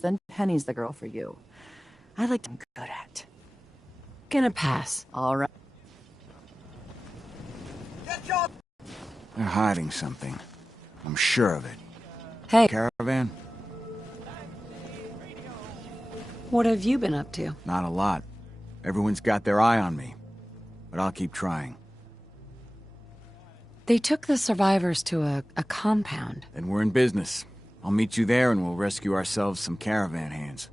then Penny's the girl for you. I like I'm good at. Gonna pass. All right. They're hiding something. I'm sure of it. Hey, Caravan? what have you been up to? Not a lot. Everyone's got their eye on me. But I'll keep trying. They took the survivors to a compound. Then we're in business. I'll meet you there and we'll rescue ourselves some caravan hands.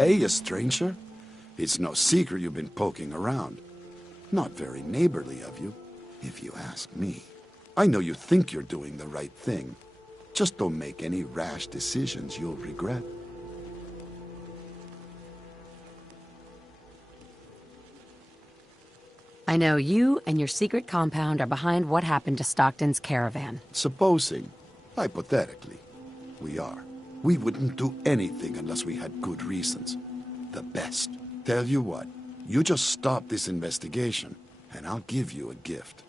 Hey, a stranger? It's no secret you've been poking around. Not very neighborly of you, if you ask me. I know you think you're doing the right thing. Just don't make any rash decisions you'll regret. I know you and your secret compound are behind what happened to Stockton's caravan. Supposing, hypothetically, we are. We wouldn't do anything unless we had good reasons. The best. Tell you what, you just stop this investigation, and I'll give you a gift.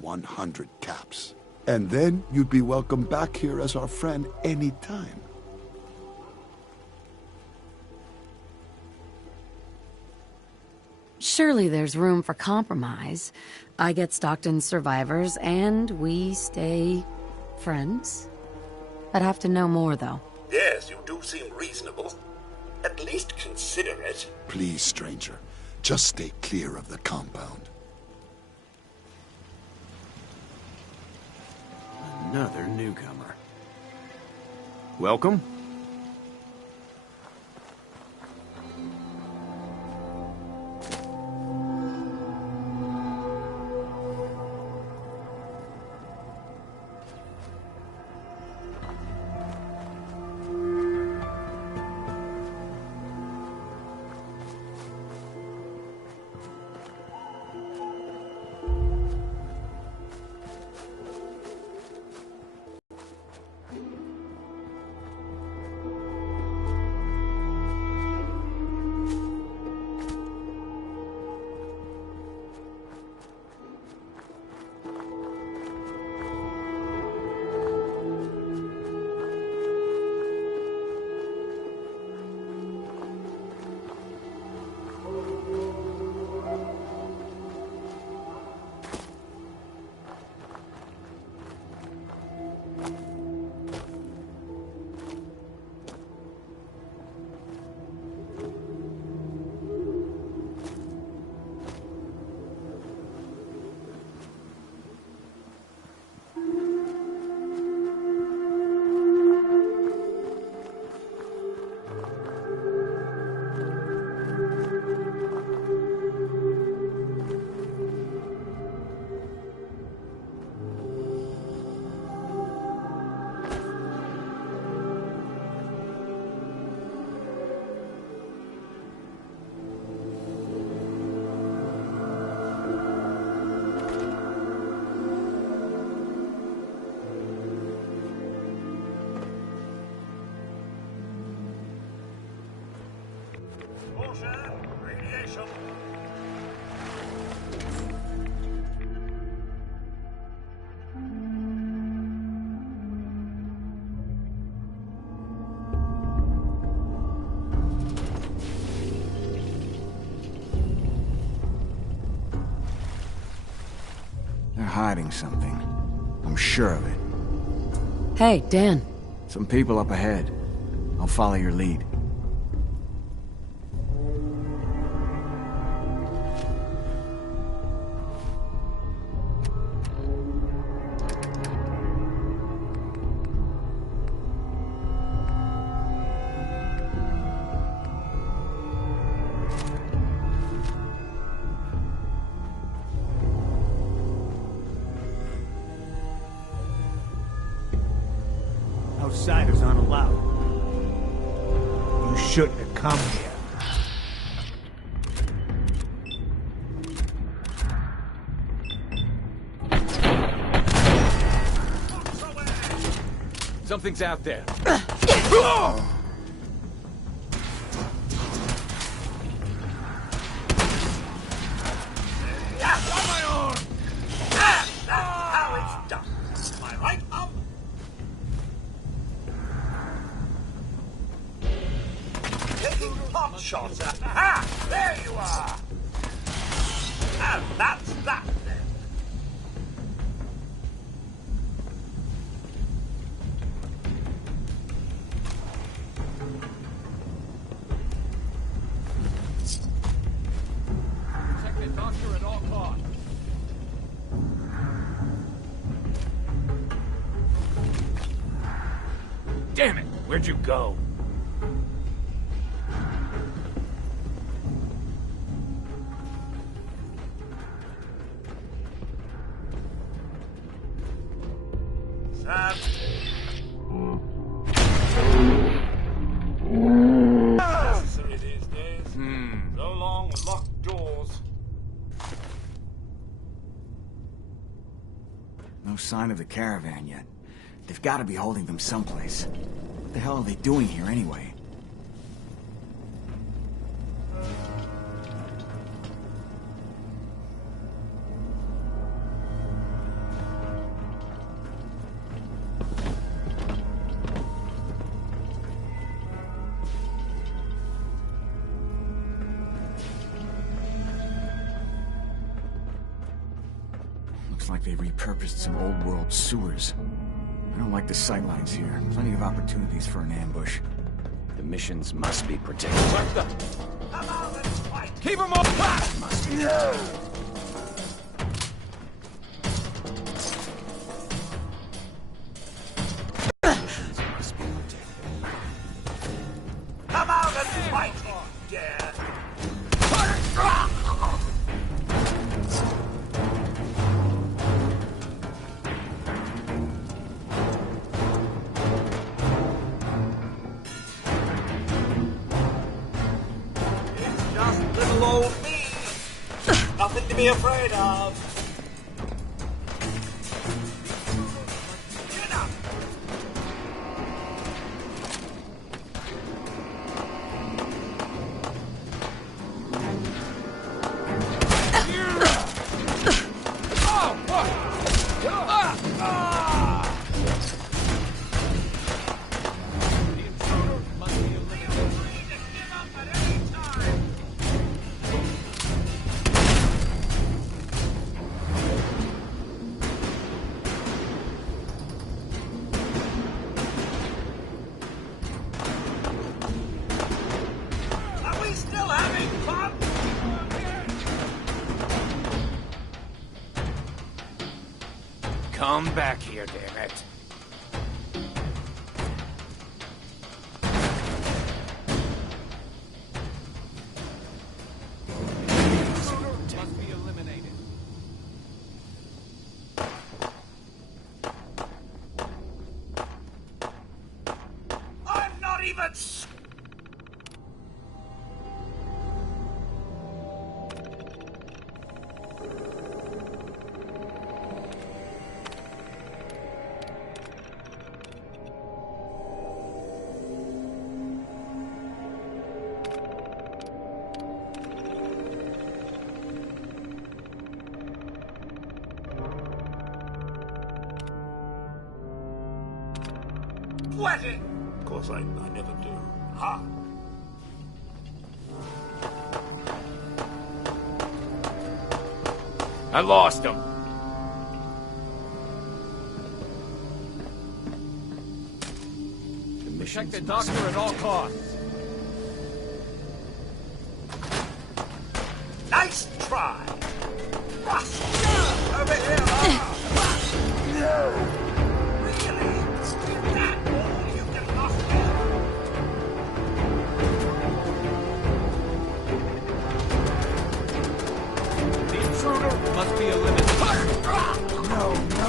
100 caps. And then you'd be welcome back here as our friend anytime. Surely there's room for compromise. I get Stockton's survivors, and we stay friends. I'd have to know more, though. Yes, you do seem reasonable. At least consider it. Please, stranger, just stay clear of the compound. Another newcomer. Welcome. Radiation. They're hiding something. I'm sure of it. Hey, Dan. Some people up ahead. I'll follow your lead. Outsiders aren't allowed. You shouldn't have come here. Something's out there. How it's done. Am I right, taking pot shots at... Aha! There you are! And that's that, then. Protect the doctor at all costs. Damn it! Where'd you go? Sam. Necessary these days. No long locked doors. No sign of the caravan yet. They've got to be holding them someplace. What the hell are they doing here anyway? Looks like they repurposed some old-world sewers. I don't like the sightlines here. Plenty of opportunities for an ambush. The missions must be protected. Come on and fight! Keep them all back! Missions must be protected. Come out and fight, if you dare! It's just little old me. Nothing to be afraid of. Get up! Are we still having fun? Come back here, damn it. Must be eliminated. I'm not even... sweating! Of course, I never do. Ha! I lost him. Protect the doctor at all costs. Nice try! Russ! Over here! Really? Is that all you can muster? The intruder must be eliminated. No, no.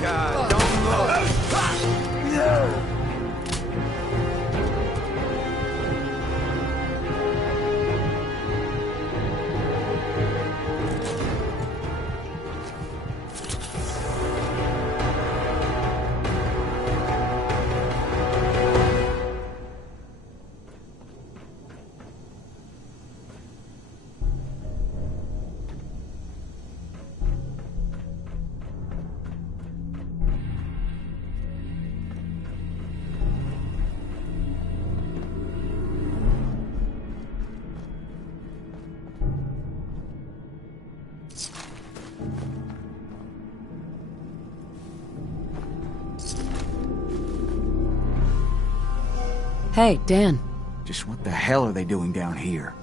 Don't look. Hey, Dan. Just what the hell are they doing down here?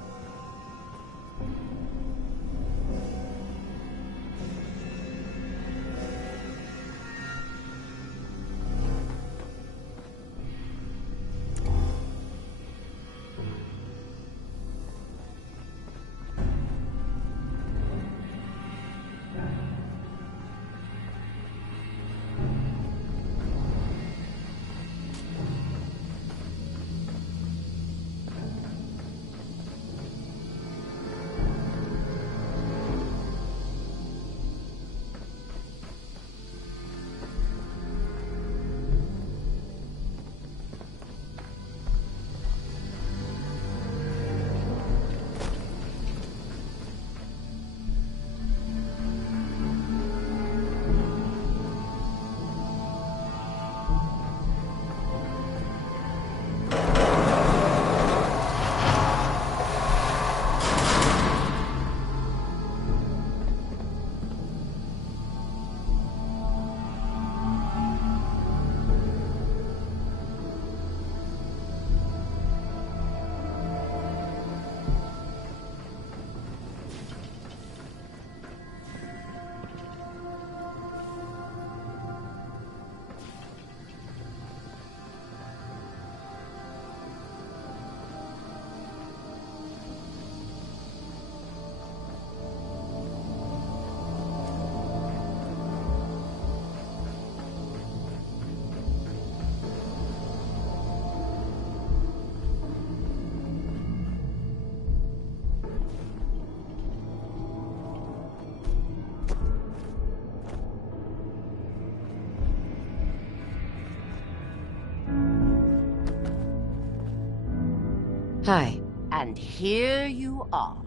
Hi. And here you are.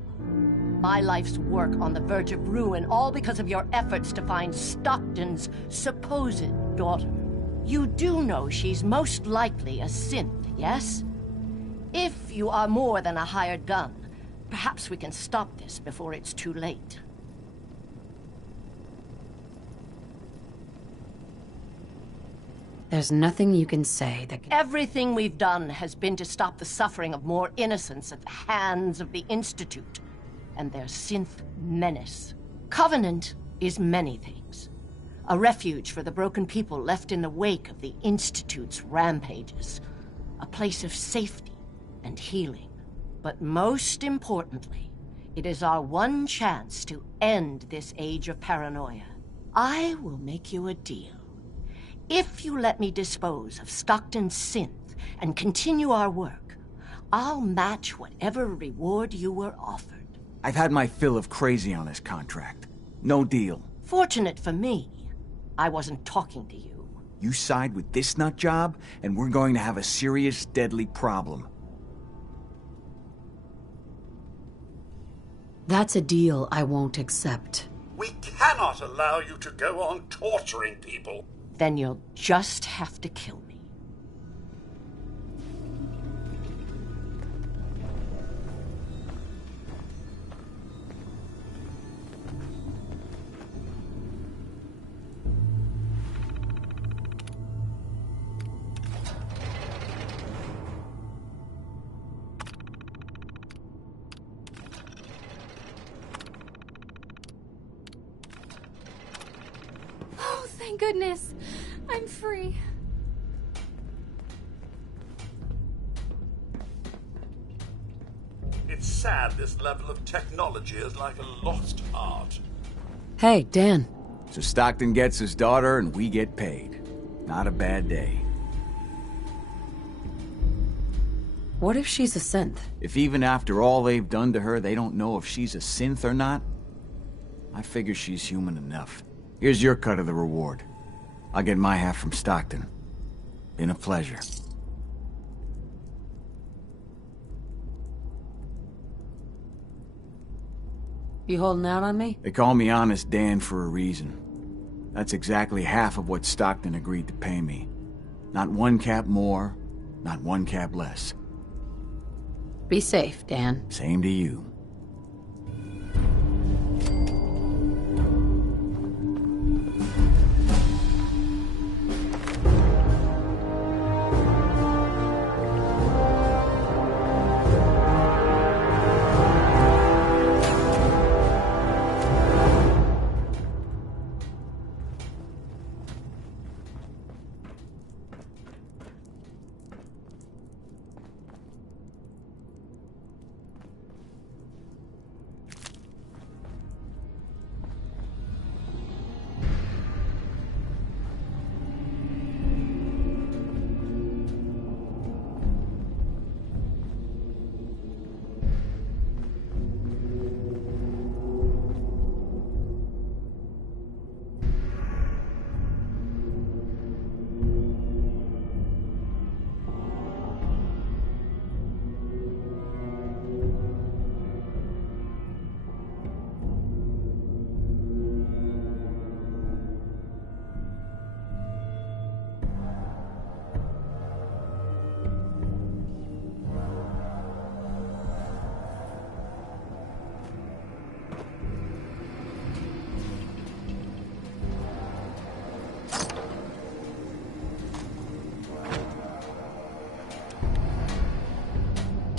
My life's work on the verge of ruin, all because of your efforts to find Stockton's supposed daughter. You do know she's most likely a synth, yes? If you are more than a hired gun, perhaps we can stop this before it's too late. There's nothing you can say that can... Everything we've done has been to stop the suffering of more innocents at the hands of the Institute and their synth menace. Covenant is many things. A refuge for the broken people left in the wake of the Institute's rampages. A place of safety and healing. But most importantly, it is our one chance to end this age of paranoia. I will make you a deal. If you let me dispose of Stockton's synth and continue our work, I'll match whatever reward you were offered. I've had my fill of crazy on this contract. No deal. Fortunate for me, I wasn't talking to you. You side with this nut job, and we're going to have a serious, deadly problem. That's a deal I won't accept. We cannot allow you to go on torturing people. Then you'll just have to kill me. Oh, thank goodness. I'm free. It's sad this level of technology is like a lost art. Hey, Dan. So Stockton gets his daughter and we get paid. Not a bad day. What if she's a synth? If even after all they've done to her, they don't know if she's a synth or not, I figure she's human enough. Here's your cut of the reward. I'll get my half from Stockton. Been a pleasure. You holding out on me? They call me Honest Dan for a reason. That's exactly half of what Stockton agreed to pay me. Not one cap more, not one cap less. Be safe, Dan. Same to you.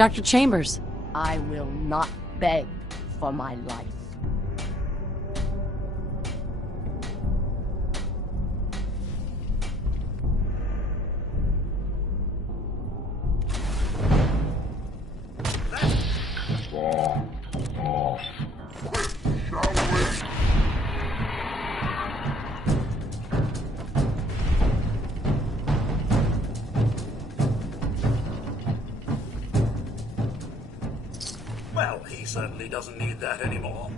Dr. Chambers. I will not beg for my life. Well, he certainly doesn't need that anymore.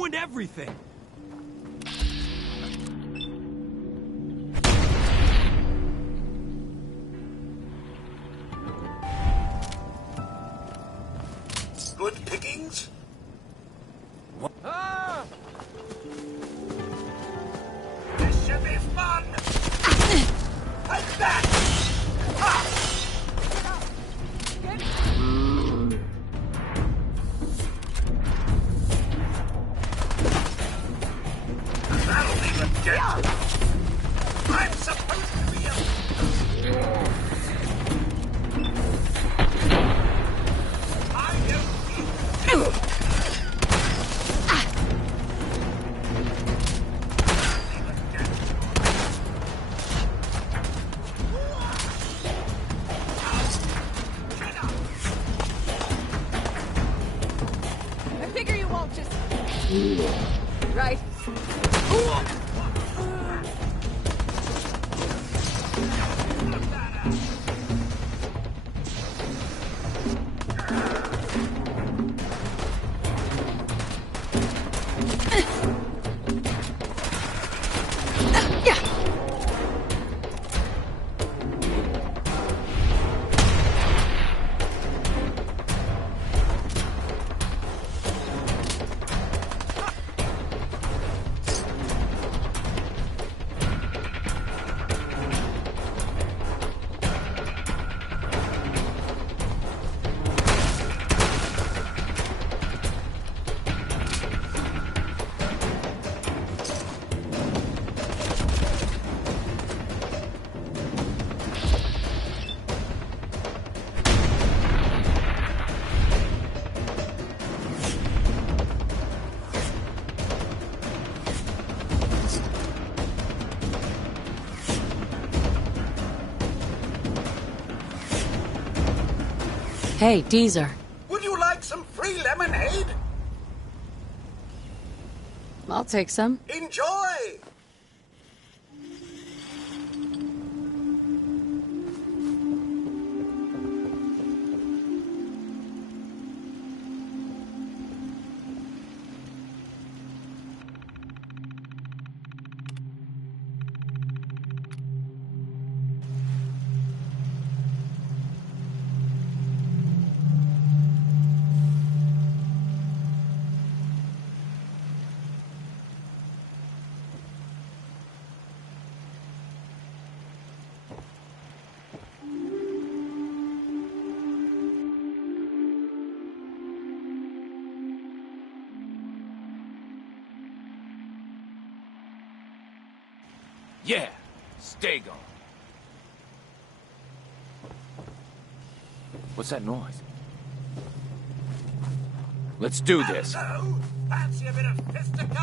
ruined everything. Good pickings? Ah! This should be fun! Take that! Ha! That'll be the dead! I'm supposed to be a... I don't need... I figure you won't just... Right? Hey, Deezer. Would you like some free lemonade? I'll take some. Enjoy! Yeah, Stego. What's that noise? Let's do this. So, fancy a bit of fisticuffs?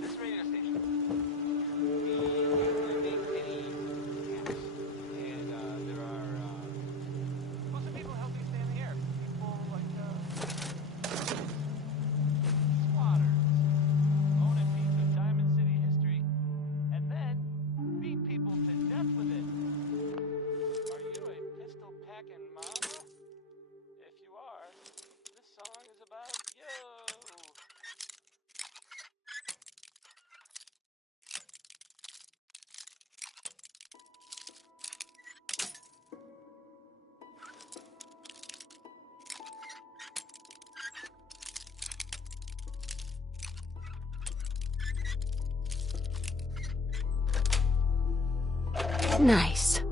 This radio station, we usually make any camps, and there are most of the people helping stay in the air. People like squatters, own a piece of Diamond City history, and then beat people to death with it. Are you a pistol packing mama? If you are, this song is about you. Nice.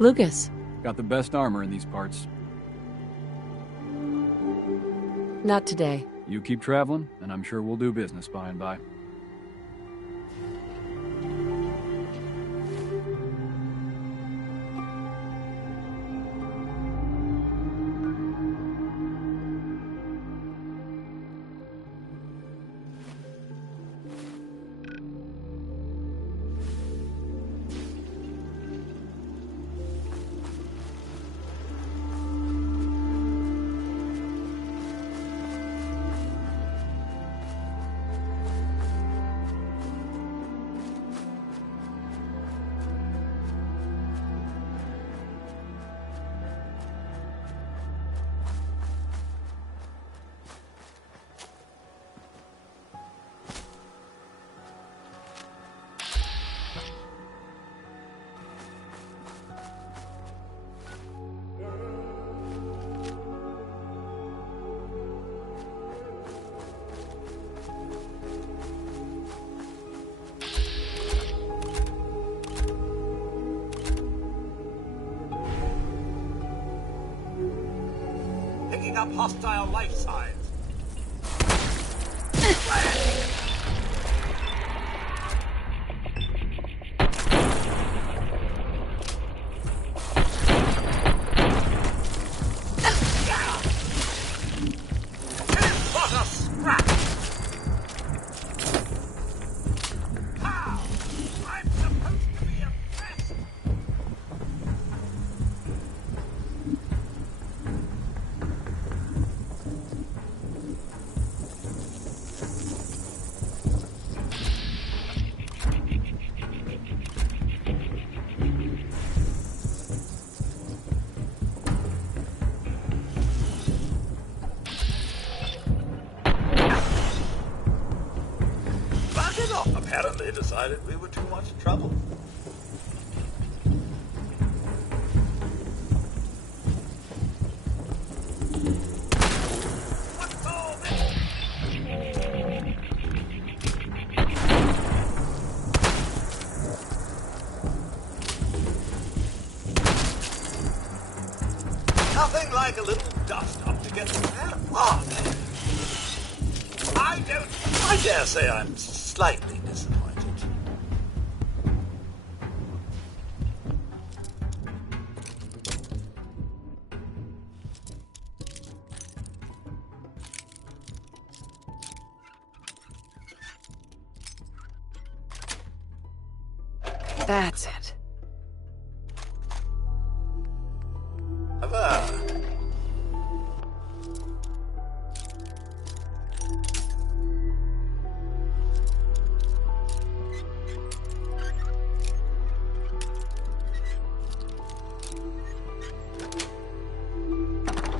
Lucas, Got the best armor in these parts. not today. You keep traveling, and I'm sure we'll do business by and by. Picking up hostile life signs. What a scrap! How? I'm supposed to be impressed. Apparently decided we were too much trouble. What's all this? Nothing like a little dust up to get the man off. I dare say I'm slightly disappointed. That's it. However,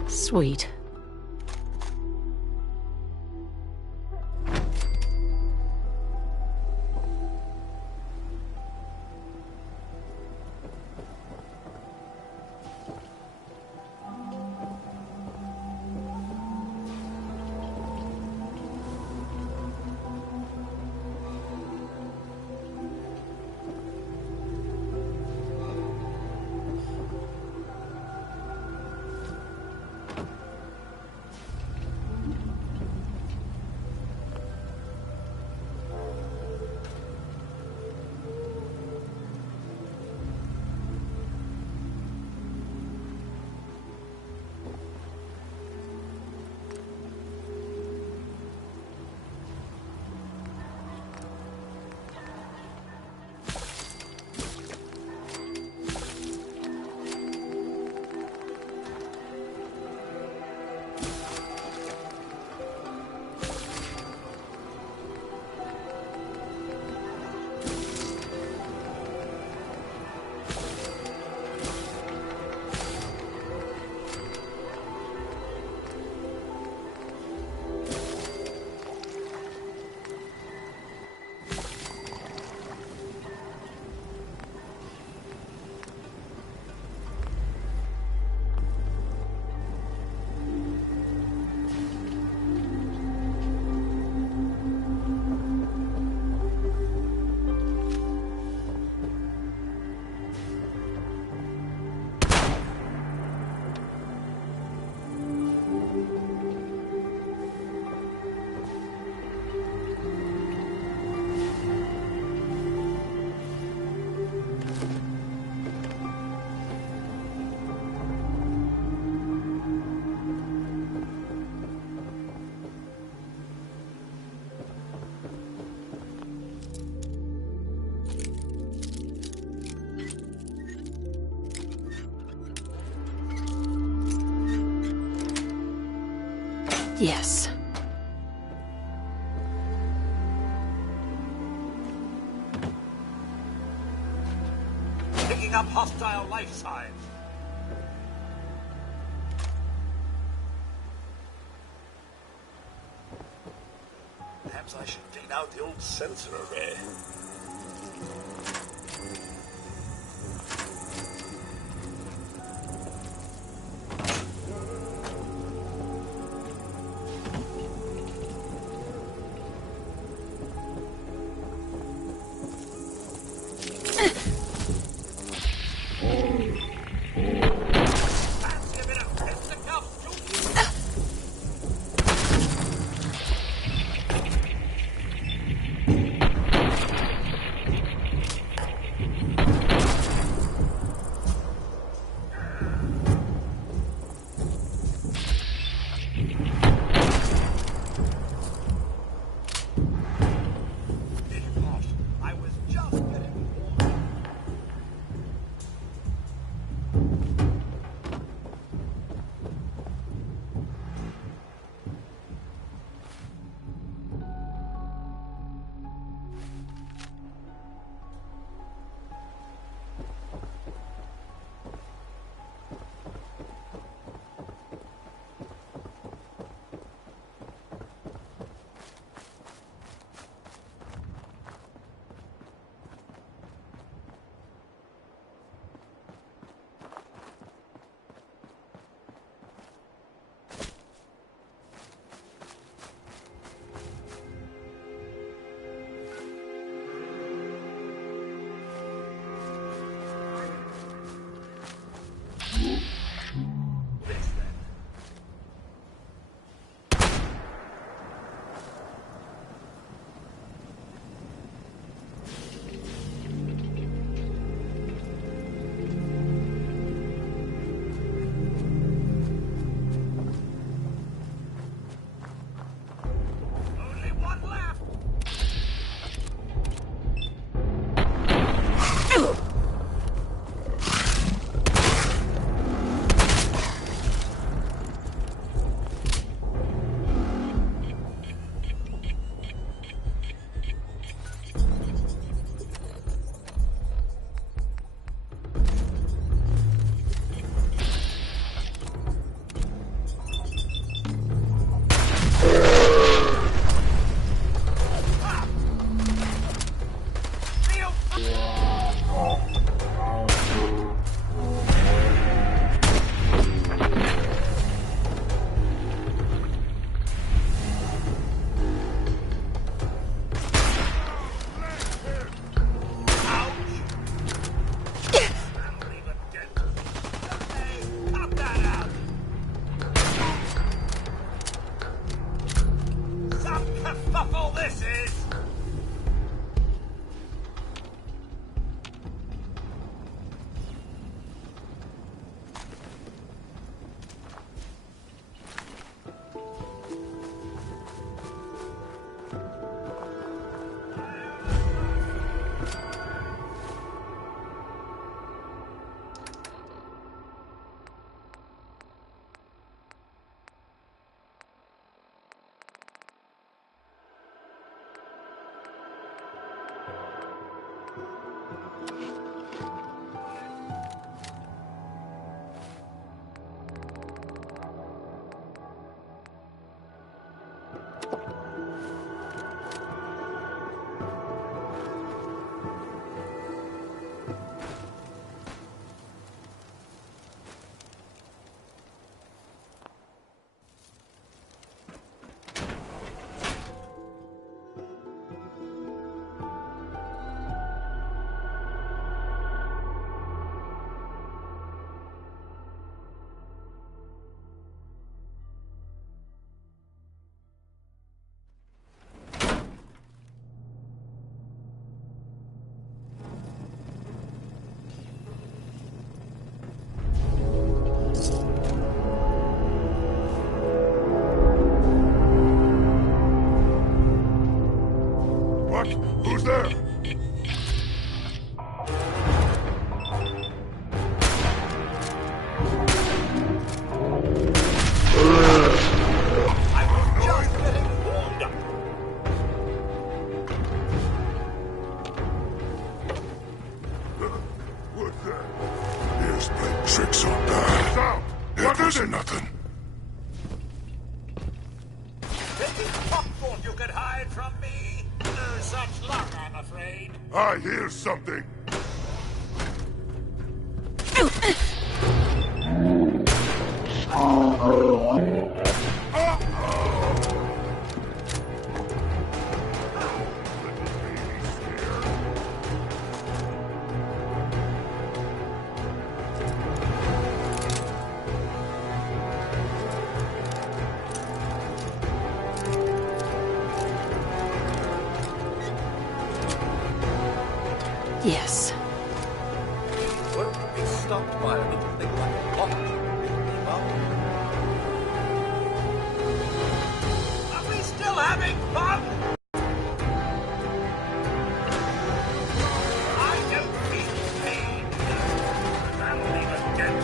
Sweet. Yes. Picking up hostile life signs. Perhaps I should clean out the old sensor array. Fancy a bit of fisticuffs, Julie? I was just getting warm. This then. Only one left. Cut that out! Some kerfuffle this is! What? Who's there? I Pop thought you could hide from me? No such luck, I'm afraid. I hear something. Yes. Won't be stopped by a little thing like a pot. Are we still having fun? I don't feel pain. That'll even get.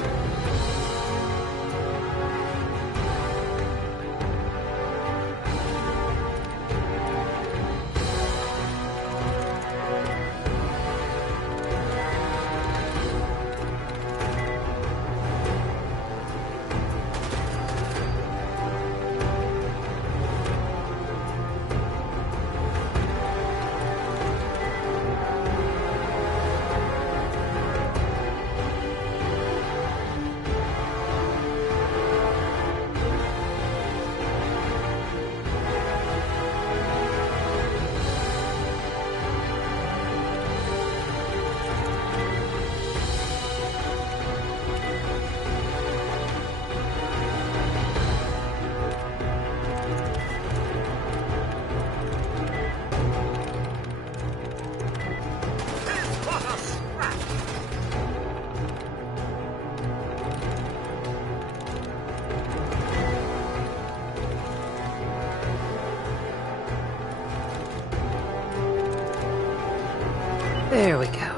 There we go.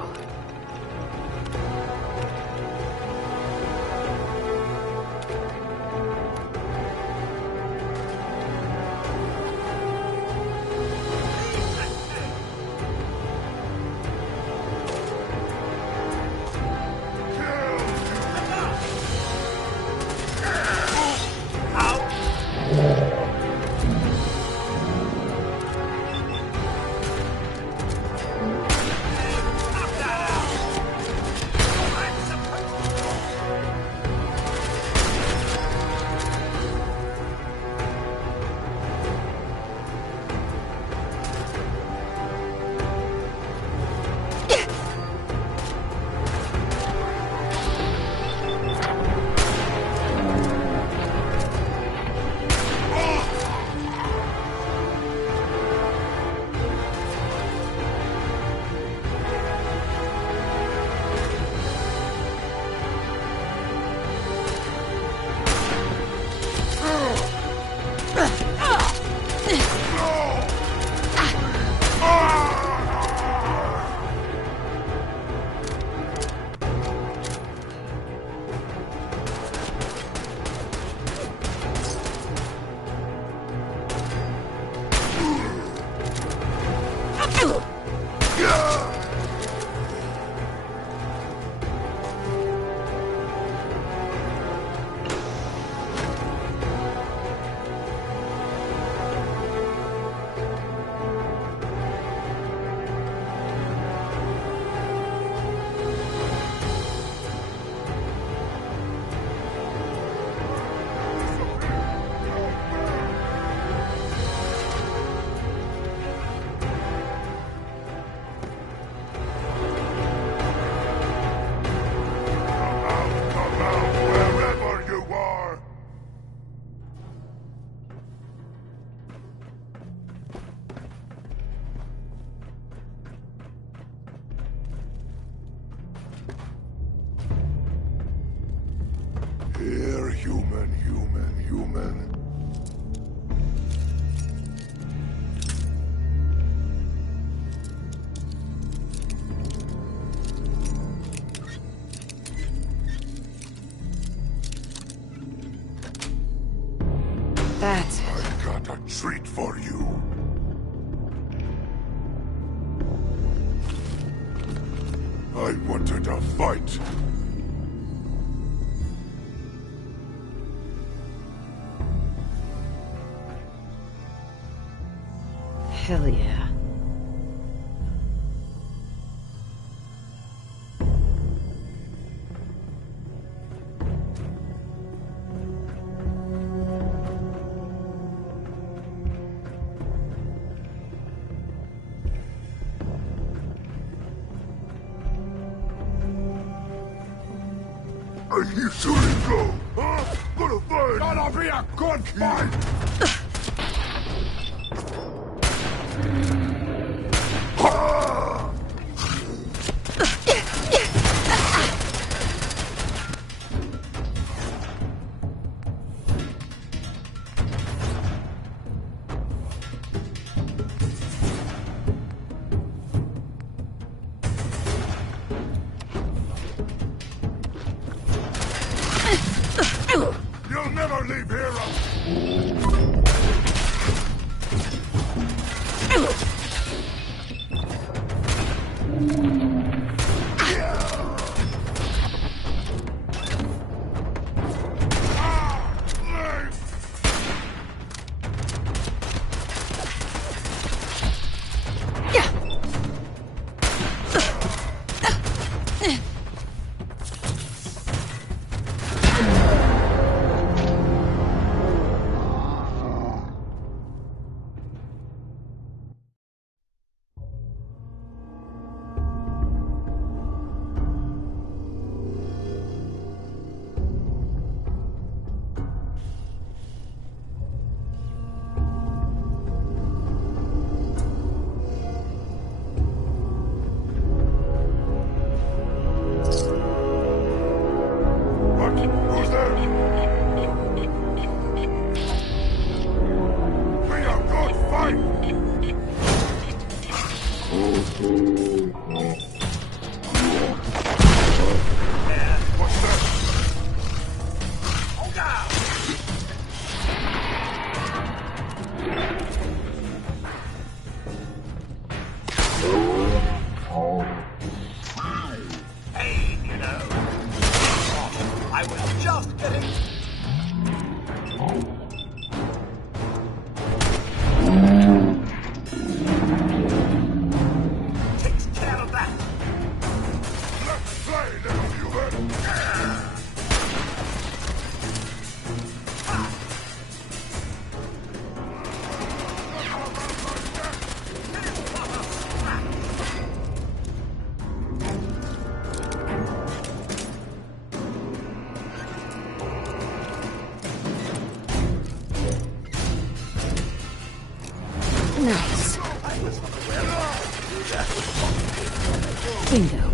Here, human, human, human. That's it. I got a treat for you. I wanted a fight. Hell yeah. Are you shooting go? Huh? Gonna fight! Gonna be a good fight! You'll never leave here! Nice. Bingo.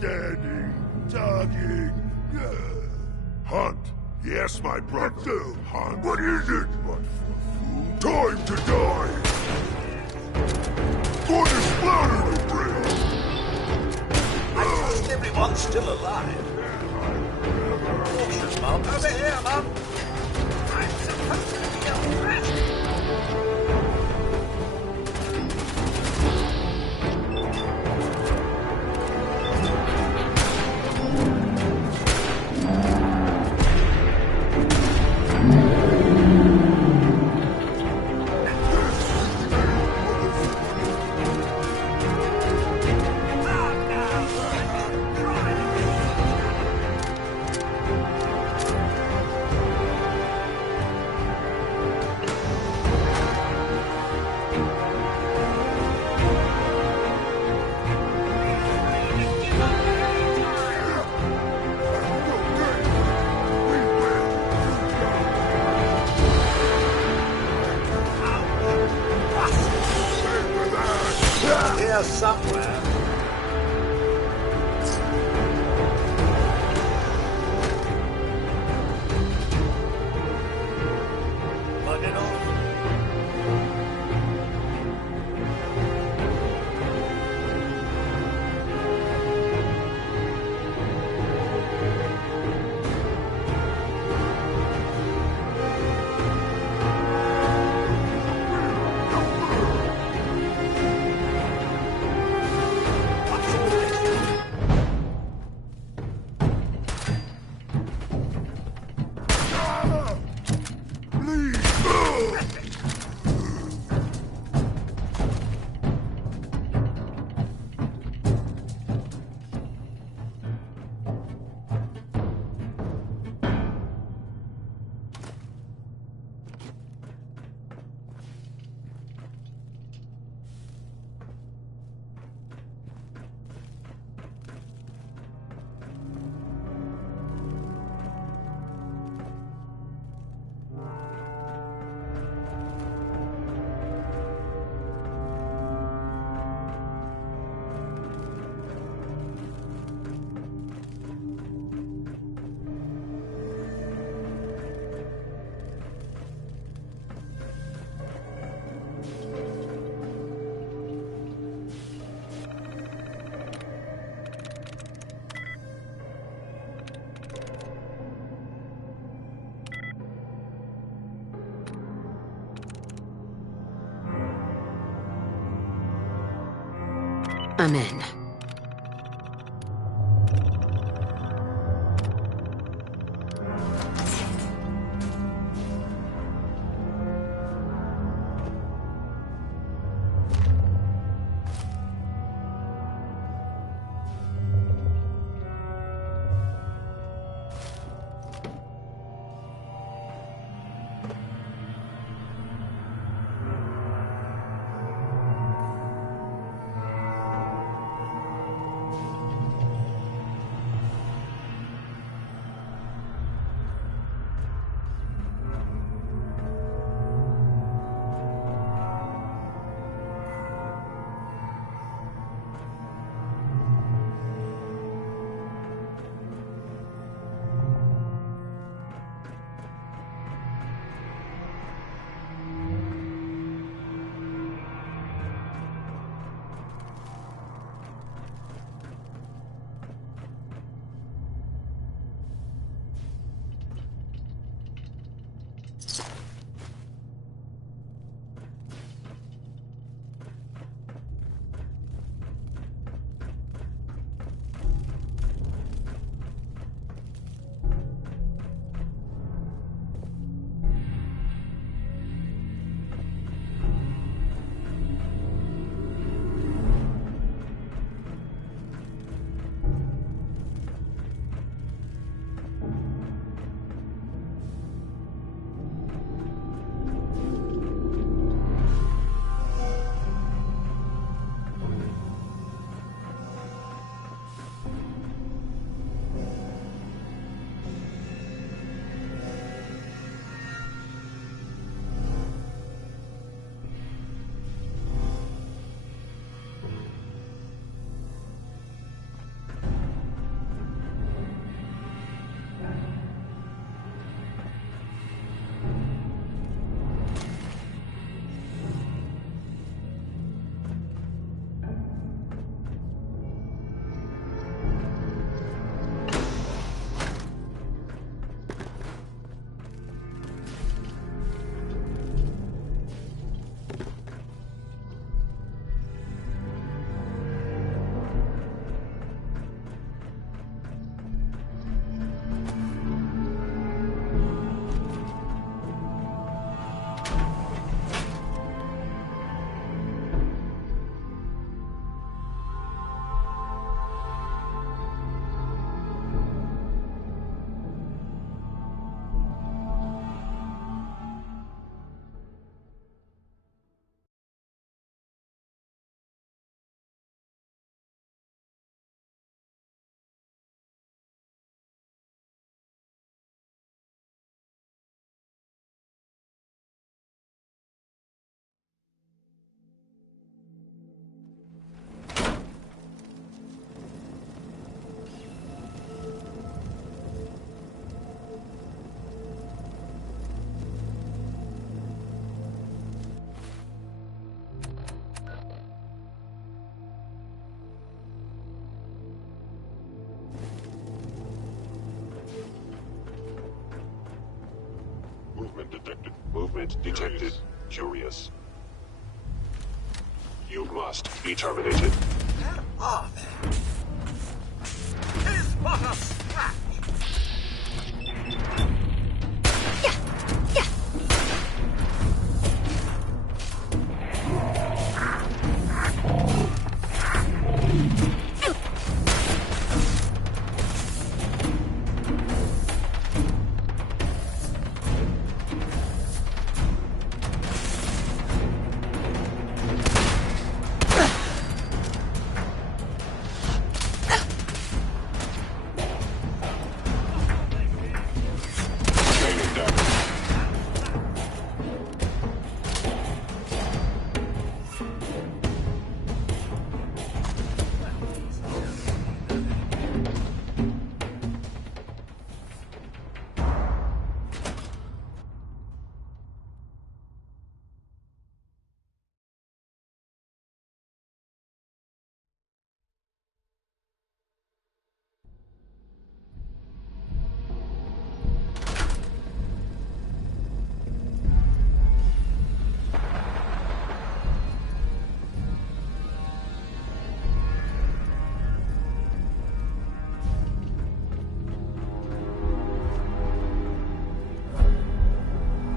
Understanding. Talking. Hunt. Yes, my brother. Hunt. What is it? But for food. Time to die. Blood is splattering the bridge. I trust everyone's still alive. Cautious, Mum. Over here, Mum. I'm supposed to be a rat. Here somewhere. Bugging off. What's all this? I'm in. Target detected. Curious. You must be terminated. Where are they? Tis but a scratch!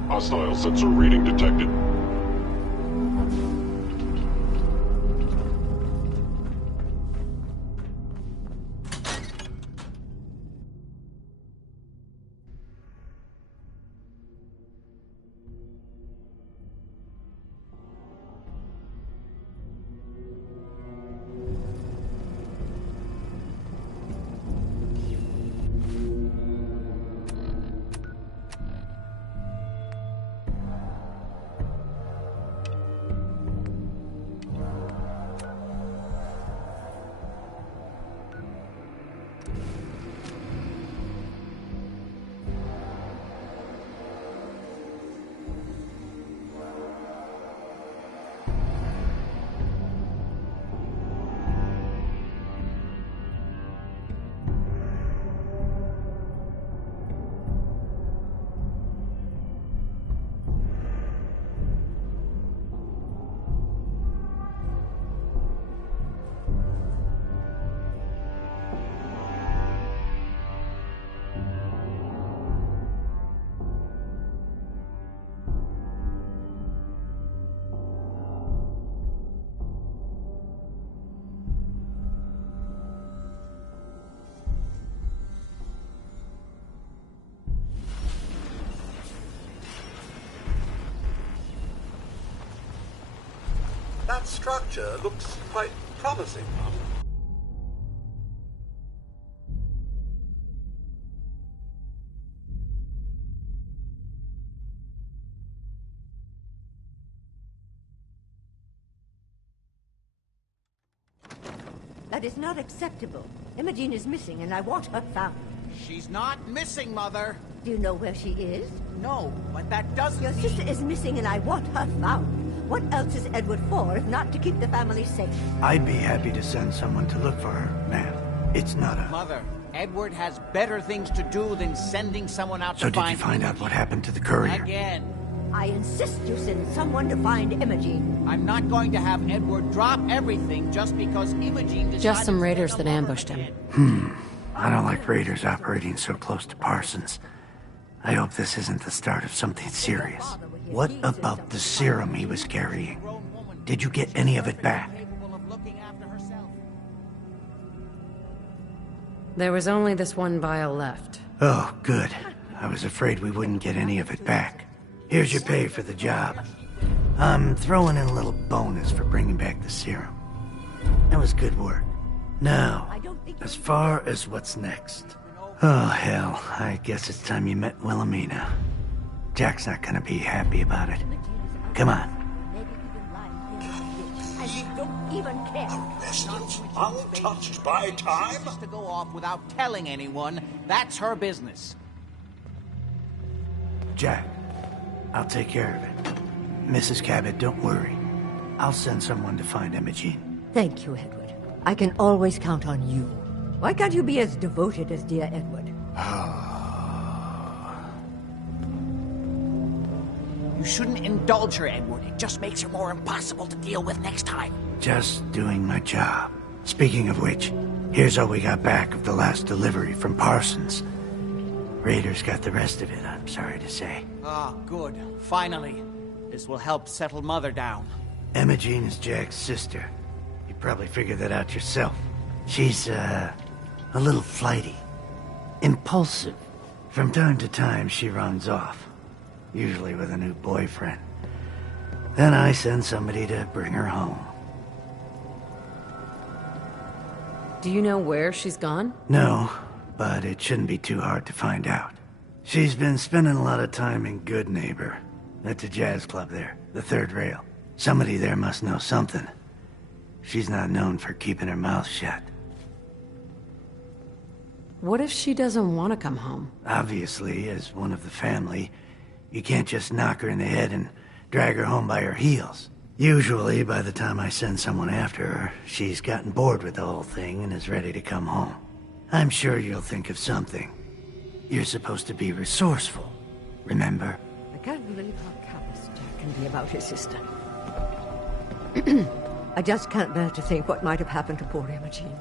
Hostile sensor reading detected. That structure looks quite promising. That is not acceptable. Imogene is missing, and I want her found. She's not missing, Mother. Do you know where she is? No, but that doesn't Your sister is missing, and I want her found. What else is Edward for, if not to keep the family safe? I'd be happy to send someone to look for her, ma'am. It's not a... Mother, Edward has better things to do than sending someone out So to did find you find out what happened to the courier? Again. I insist you send someone to find Imogene. I'm not going to have Edward drop everything just because Imogene decided... Just some raiders that ambushed him. I don't like raiders operating so close to Parsons. I hope this isn't the start of something serious. What about the serum he was carrying? Did you get any of it back? There was only this one vial left. Oh, good. I was afraid we wouldn't get any of it back. Here's your pay for the job. I'm throwing in a little bonus for bringing back the serum. That was good work. Now, as far as what's next. Oh, hell. I guess it's time you met Wilhelmina. Jack's not gonna be happy about it. Come on. And you don't even care. Arrested, untouched by time? To go off without telling anyone, that's her business. Jack, I'll take care of it. Mrs. Cabot, don't worry. I'll send someone to find Imogene. Thank you, Edward. I can always count on you. Why can't you be as devoted as dear Edward? You shouldn't indulge her, Edward. It just makes her more impossible to deal with next time. Just doing my job. Speaking of which, here's all we got back of the last delivery from Parsons. Raiders got the rest of it, I'm sorry to say. Ah, good. Finally. This will help settle Mother down. Emma Jean is Jack's sister. You probably figured that out yourself. She's, a little flighty. Impulsive. From time to time, she runs off. Usually with a new boyfriend. Then I send somebody to bring her home. Do you know where she's gone? No, but it shouldn't be too hard to find out. She's been spending a lot of time in Good Neighbor. That's a jazz club there, the Third Rail. Somebody there must know something. She's not known for keeping her mouth shut. What if she doesn't want to come home? Obviously, as one of the family, you can't just knock her in the head and drag her home by her heels. Usually, by the time I send someone after her, she's gotten bored with the whole thing and is ready to come home. I'm sure you'll think of something. You're supposed to be resourceful, remember? I can't believe how callous Jack can be about his sister. I just can't bear to think what might have happened to poor Emma Jean.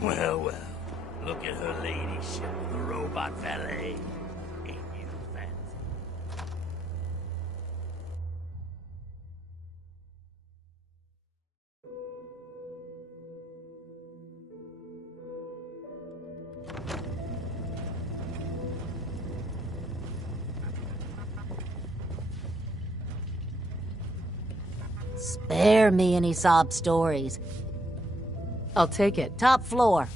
Well, well. Look at her ladyship, the robot valet. Ain't you fancy? Spare me any sob stories. I'll take it. Top floor.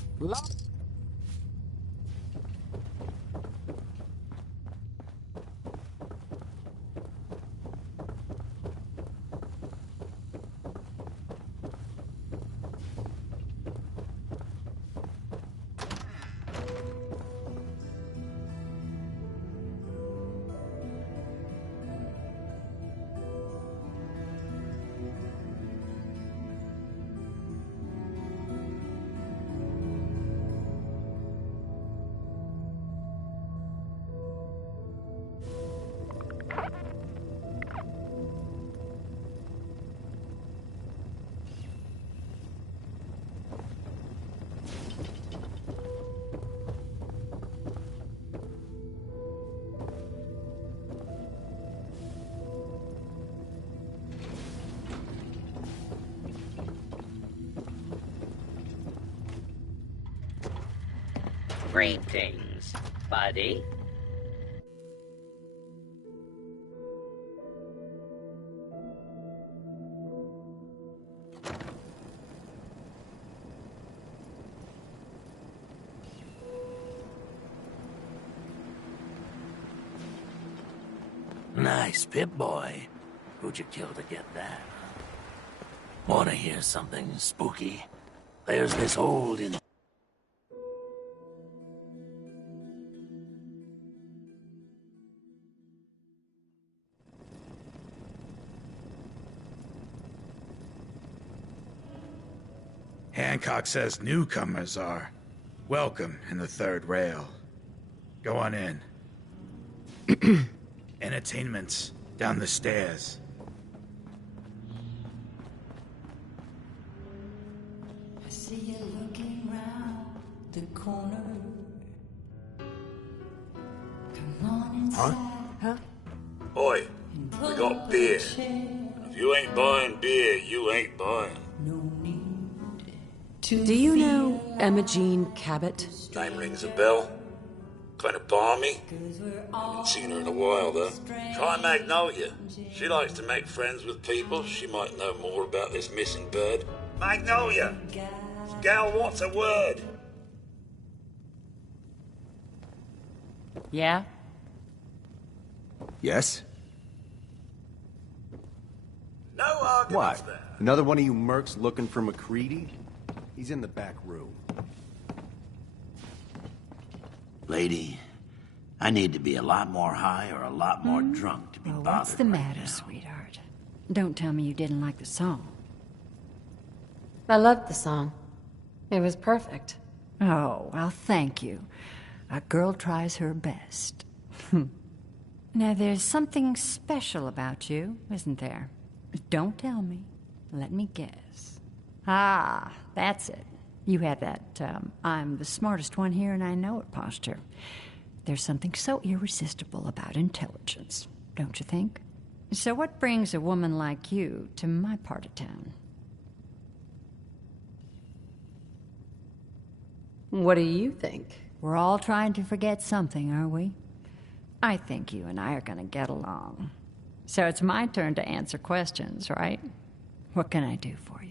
Greetings, buddy. Nice, Pip-Boy. Who'd you kill to get that? Wanna hear something spooky? There's this old Hancock says newcomers are welcome in the third rail. Go on in. Entertainment's down the stairs. I see you looking round the corner. Come on inside. Huh? Oi, we got beer. If you ain't buying beer, you ain't buying. Do you know Emma Jean Cabot? Name rings a bell. Kind of balmy. Haven't seen her in a while, though. Try Magnolia. She likes to make friends with people. She might know more about this missing bird. Magnolia! This gal wants a word. Yeah? Yes? No arguments What? there. Another one of you mercs looking for McCready? He's in the back room. Lady, I need to be a lot more high or a lot more drunk to be bothered. What's the matter, sweetheart? Don't tell me you didn't like the song. I loved the song. It was perfect. Oh, well, thank you. A girl tries her best. Now, there's something special about you, isn't there? Don't tell me. Let me guess. Ah, that's it. You have that, I'm the smartest one here and I know it posture. There's something so irresistible about intelligence, don't you think? So what brings a woman like you to my part of town? What do you think? We're all trying to forget something, are we? I think you and I are gonna get along. So it's my turn to answer questions, right? What can I do for you?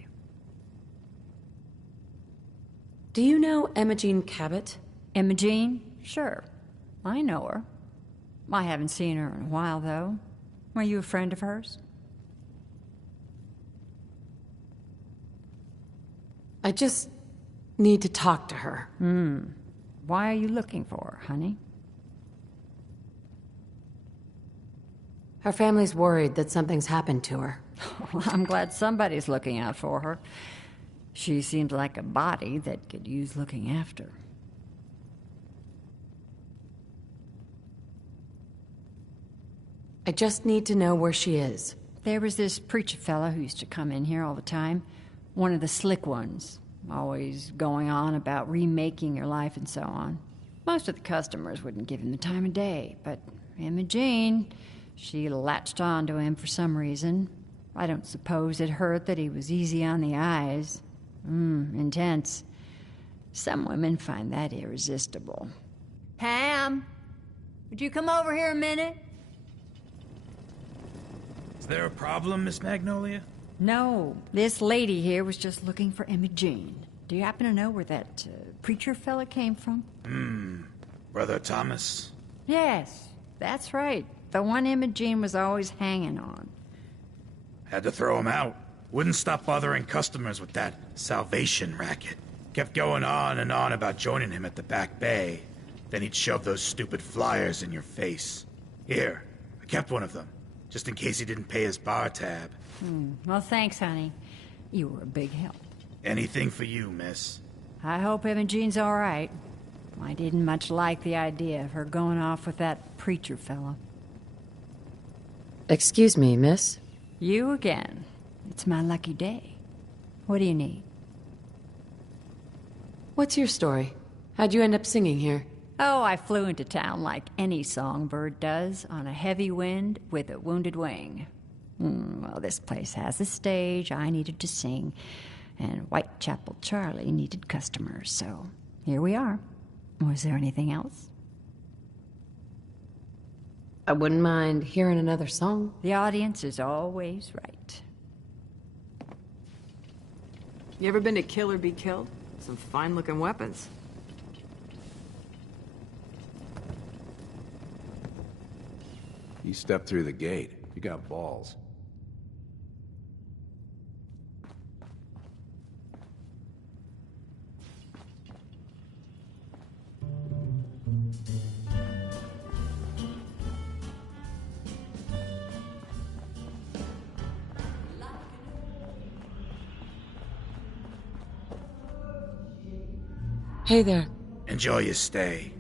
Do you know Emma Jean Cabot? Emma Jean? Sure. I know her. I haven't seen her in a while, though. Are you a friend of hers? I just need to talk to her. Why are you looking for her, honey? Her family's worried that something's happened to her. Well, I'm glad somebody's looking out for her. She seems like a body that could use looking after. I just need to know where she is. There was this preacher fella who used to come in here all the time. One of the slick ones. Always going on about remaking your life and so on. Most of the customers wouldn't give him the time of day, but Emma Jean, she latched on to him for some reason. I don't suppose it hurt that he was easy on the eyes. Intense. Some women find that irresistible. Pam, would you come over here a minute? Is there a problem, Miss Magnolia? No, this lady here was just looking for Emma Jean. Do you happen to know where that preacher fella came from? Brother Thomas? Yes, that's right. The one Emma Jean was always hanging on. Had to throw him out. Wouldn't stop bothering customers with that salvation racket. Kept going on and on about joining him at the back bay. Then he'd shove those stupid flyers in your face. Here, I kept one of them, just in case he didn't pay his bar tab. Well, thanks, honey. You were a big help. Anything for you, miss. I hope Emma Jean's all right. I didn't much like the idea of her going off with that preacher fella. Excuse me, miss? You again. It's my lucky day. What do you need? What's your story? How'd you end up singing here? Oh, I flew into town like any songbird does, on a heavy wind with a wounded wing. Well, this place has a stage, I needed to sing, and Whitechapel Charlie needed customers, so here we are. Was there anything else? I wouldn't mind hearing another song. The audience is always right. You ever been to Kill or Be Killed? Some fine-looking weapons. You stepped through the gate. You got balls. Hey there. Enjoy your stay.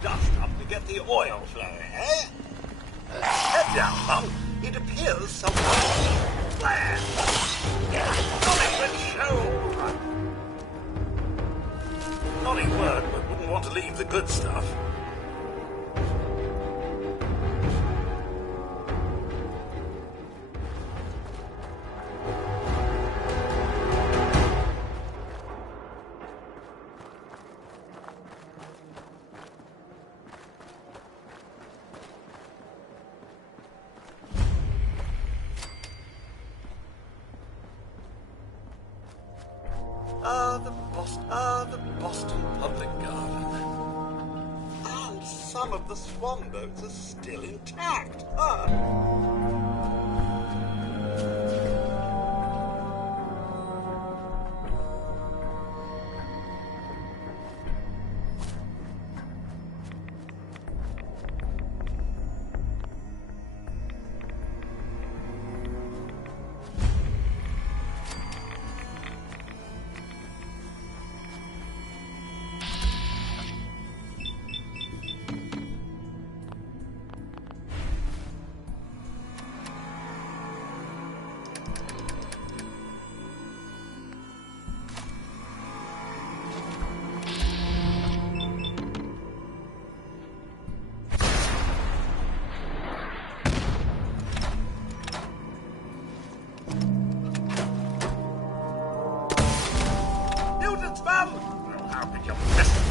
Just up to get the oil flowing, eh? Head down, Monk. It appears someone's plan. Not even show. Naughty word, but wouldn't want to leave the good stuff. The Boston Public Garden. And some of the swan boats are still intact. You missed.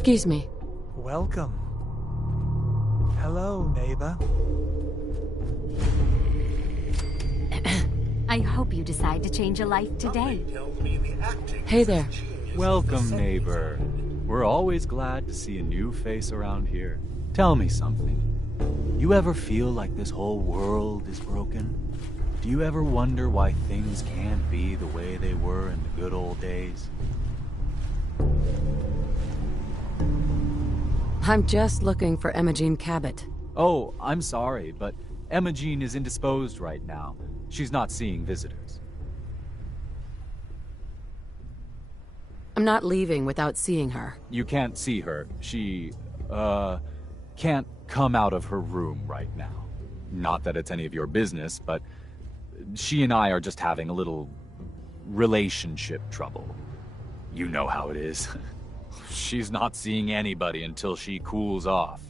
Excuse me. Welcome. Hello, neighbor. I hope you decide to change your life today. Hey there. Welcome, neighbor. We're always glad to see a new face around here. Tell me something. You ever feel like this whole world is broken? Do you ever wonder why things can't be the way they were in the good old days? I'm just looking for Imogene Cabot. Oh, I'm sorry, but Imogene is indisposed right now. She's not seeing visitors. I'm not leaving without seeing her. You can't see her. She, can't come out of her room right now. Not that it's any of your business, but she and I are just having a little relationship trouble. You know how it is. She's not seeing anybody until she cools off.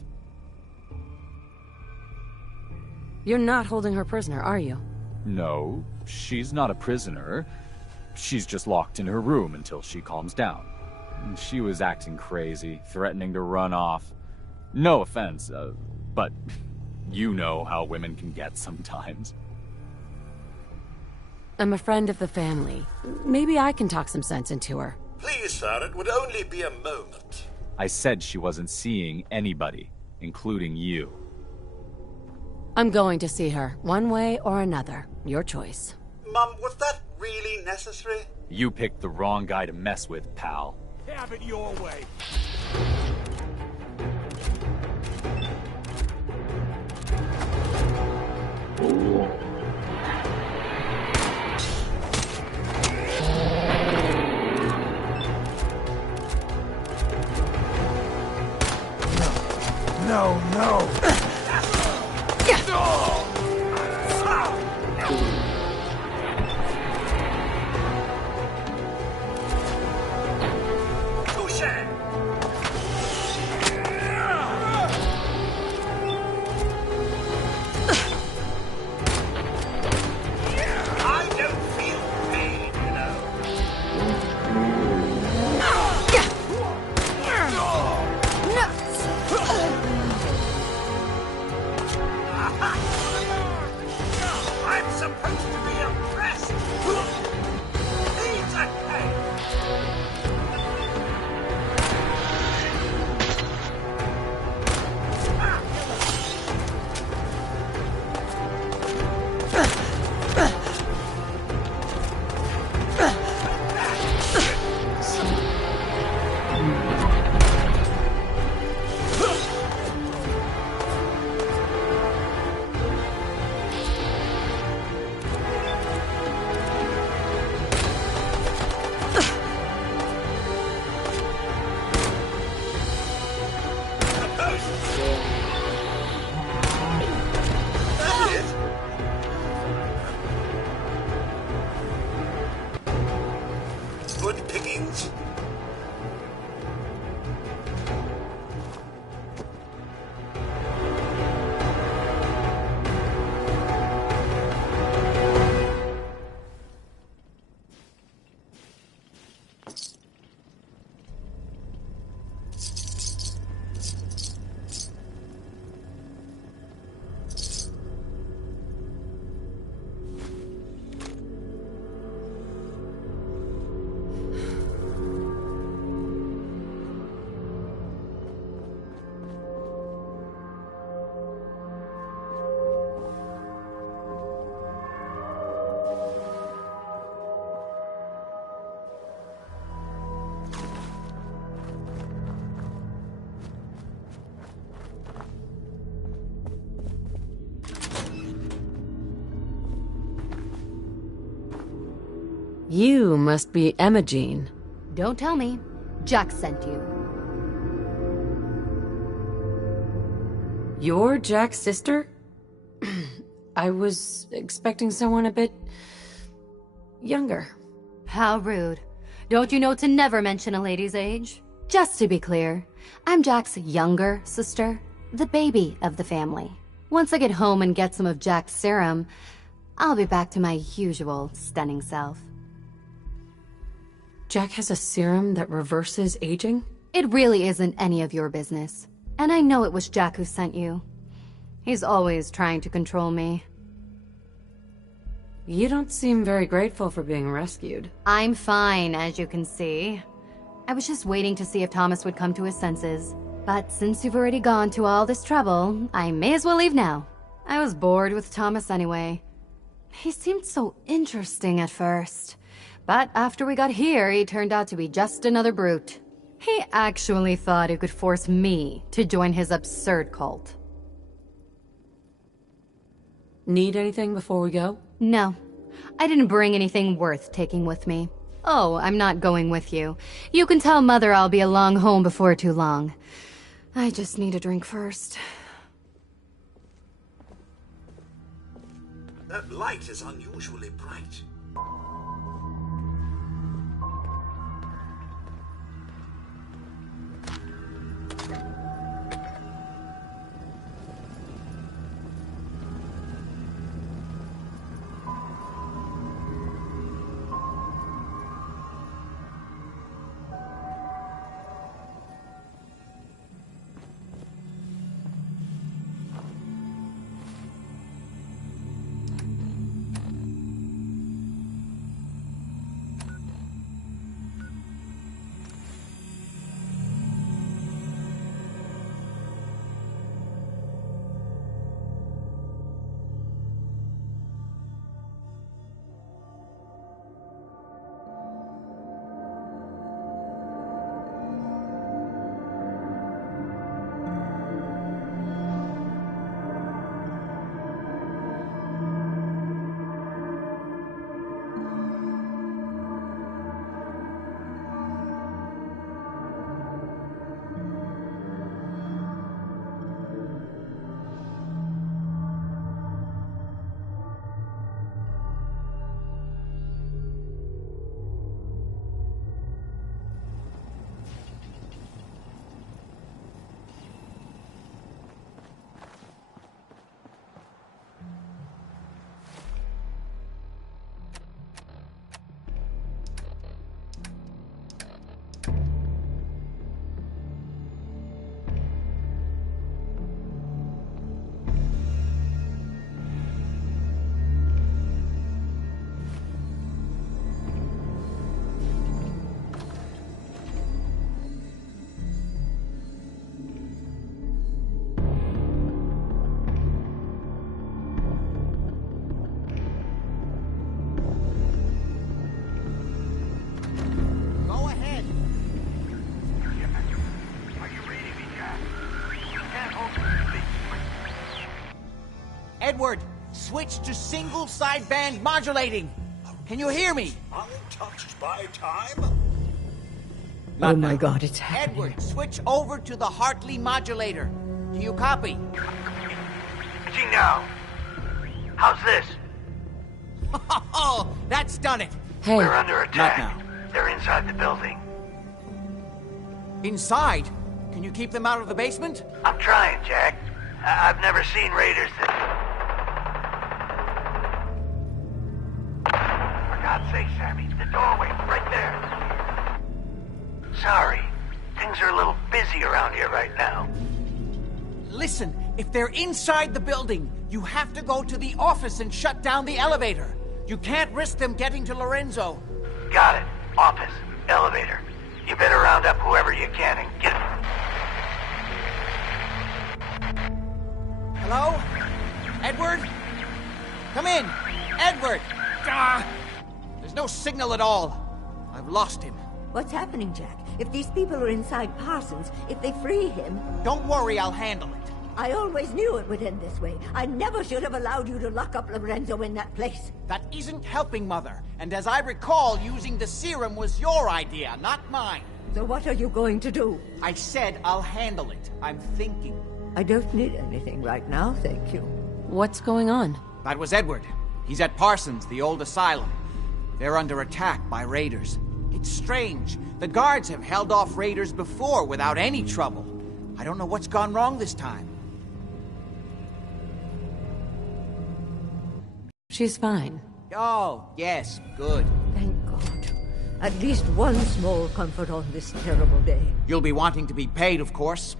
You're not holding her prisoner, are you? No, she's not a prisoner. She's just locked in her room until she calms down. She was acting crazy, threatening to run off. No offense, but you know how women can get sometimes. I'm a friend of the family. Maybe I can talk some sense into her. Please, sir, it would only be a moment. I said she wasn't seeing anybody, including you. I'm going to see her, one way or another. Your choice. Mum, was that really necessary? You picked the wrong guy to mess with, pal. Have it your way. No, no! Good pickings. You must be Emma Jean. Don't tell me. Jack sent you. You're Jack's sister? I was expecting someone a bit younger. How rude. Don't you know to never mention a lady's age? Just to be clear, I'm Jack's younger sister, the baby of the family. Once I get home and get some of Jack's serum, I'll be back to my usual stunning self. Jack has a serum that reverses aging? It really isn't any of your business. And I know it was Jack who sent you. He's always trying to control me. You don't seem very grateful for being rescued. I'm fine, as you can see. I was just waiting to see if Thomas would come to his senses. But since you've already gone to all this trouble, I may as well leave now. I was bored with Thomas anyway. He seemed so interesting at first. But after we got here, he turned out to be just another brute. He actually thought he could force me to join his absurd cult. Need anything before we go? No. I didn't bring anything worth taking with me. Oh, I'm not going with you. You can tell Mother I'll be along home before too long. I just need a drink first. That light is unusually bright. Edward, switch to single sideband modulating. Can you hear me? Untouched by time? Oh my God, it's happening. Edward, switch over to the Hartley modulator. Do you copy? Imaging now. How's this? Oh, that's done it. Hey. We're under attack. Not now. They're inside the building. Inside? Can you keep them out of the basement? I'm trying, Jack. I've never seen raiders that... For God's sake, Sammy, the doorway, right there. Sorry. Things are a little busy around here right now. Listen, if they're inside the building, you have to go to the office and shut down the elevator. You can't risk them getting to Lorenzo. Got it. Office. Elevator. You better round up whoever you can and get... Hello? Edward? Come in! Edward! Ah! There's no signal at all. I've lost him. What's happening, Jack? If these people are inside Parsons, if they free him... Don't worry, I'll handle it. I always knew it would end this way. I never should have allowed you to lock up Lorenzo in that place. That isn't helping, Mother. And as I recall, using the serum was your idea, not mine. So what are you going to do? I said I'll handle it. I'm thinking. I don't need anything right now, thank you. What's going on? That was Edward. He's at Parsons, the old asylum. They're under attack by raiders. It's strange. The guards have held off raiders before without any trouble. I don't know what's gone wrong this time. She's fine. Oh, yes, good. Thank God. At least one small comfort on this terrible day. You'll be wanting to be paid, of course.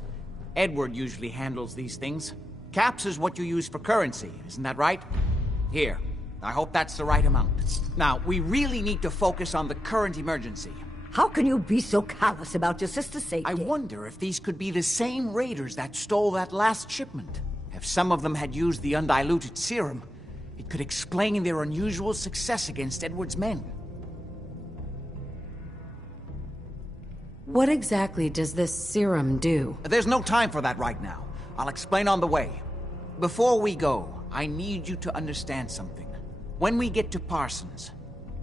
Edward usually handles these things. Caps is what you use for currency, isn't that right? Here, I hope that's the right amount. Now, we really need to focus on the current emergency. How can you be so callous about your sister's safety? I wonder if these could be the same raiders that stole that last shipment. If some of them had used the undiluted serum, it could explain their unusual success against Edward's men. What exactly does this serum do? There's no time for that right now. I'll explain on the way. Before we go, I need you to understand something. When we get to Parsons,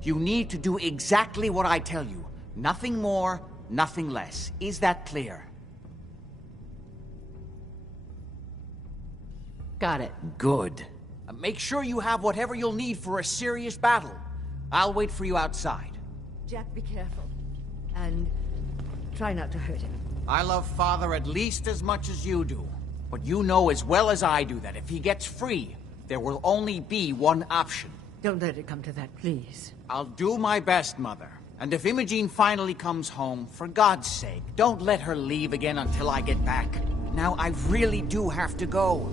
you need to do exactly what I tell you. Nothing more, nothing less. Is that clear? Got it. Good. Make sure you have whatever you'll need for a serious battle. I'll wait for you outside. Jack, be careful. And try not to hurt him. I love Father at least as much as you do. But you know as well as I do that if he gets free, there will only be one option. Don't let it come to that, please. I'll do my best, Mother. And if Imogene finally comes home, for God's sake, don't let her leave again until I get back. Now I really do have to go.